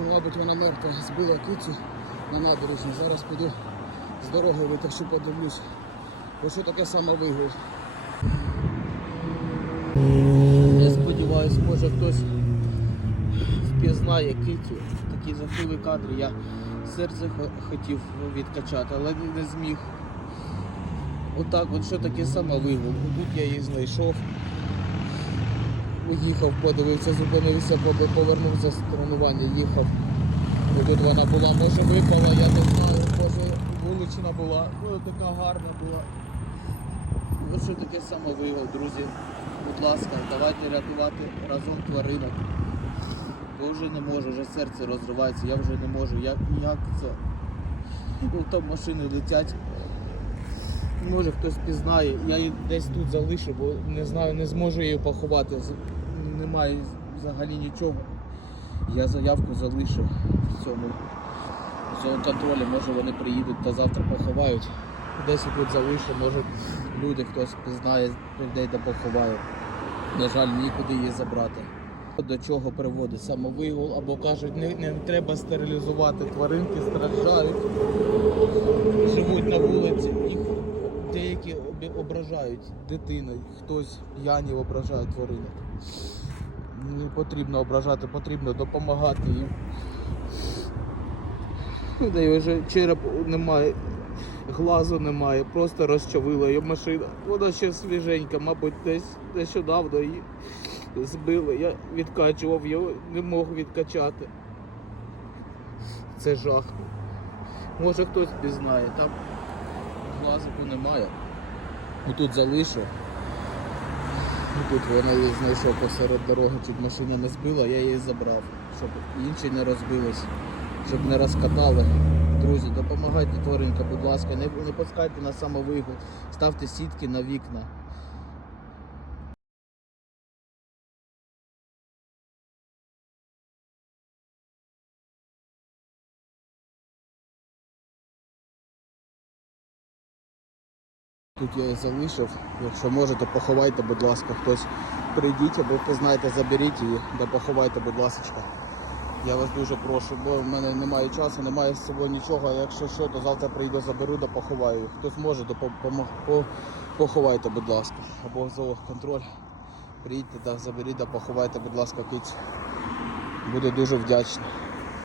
ну, мабуть, вона мертва. Збила кицю на набережні. Зараз піду з дороги витащу, подивлюсь. Бо що таке саме вигул. Я сподіваюся, може хтось впізнає кицю. Такі жахливі кадри. Я серце хотів відкачати, але не- зміг. Отак, от що таке саме вигул. Тут я її знайшов. Уїхав, подивився, зупинився, повернувся з тренування, їхав. Тут вона була, може випала, я не знаю, може вулична була, ну така гарна була. Ось що таке саме вигул, друзі. Будь ласка, давайте рятувати разом тваринок. Бо вже не можу, вже серце розривається, я вже не можу. Як, як це? Ну, там машини летять. Може хтось пізнає. Я її десь тут залишу, бо не знаю, не зможу її поховати. Немає взагалі нічого. Я заявку залишу в цьому, контролі. Може вони приїдуть та завтра поховають. Десь тут залишу, може люди хтось пізнає людей та поховає. На жаль, нікуди її забрати. До чого приводить самовигул, або кажуть, не, не треба стерилізувати тваринки, страждають, живуть на вулиці. Їх деякі ображають дитину, хтось п'яні ображають тваринок. Не потрібно ображати, потрібно допомагати їм. Де й вже череп немає, глазу немає, просто розчавила її машина. Вона ще свіженька, мабуть, десь нещодавно її збили. Я відкачував його, не мог відкачати. Це жах. Може хтось пізнає, там глазику немає. Тут залишу. Тут вона її знайшов посеред дороги, тут машина не збила, я її забрав, щоб інші не розбились, щоб не розкатали. Друзі, допомагайте Торенька, будь ласка, не, не пускайте на самовигул, ставте сітки на вікна. Тут я її залишив. Якщо можете, поховайте, будь ласка, хтось прийдіть або познаєте, заберіть її, да поховайте, будь ласка. Я вас дуже прошу, бо в мене немає часу, немає з собою нічого. Якщо що, то завтра прийду, заберу, да поховаю. їх. Хтось може, то по- по- поховайте, будь ласка. Або зооконтроль. Приїдьте та заберіть, да поховайте, будь ласка, киць. Буду дуже вдячний.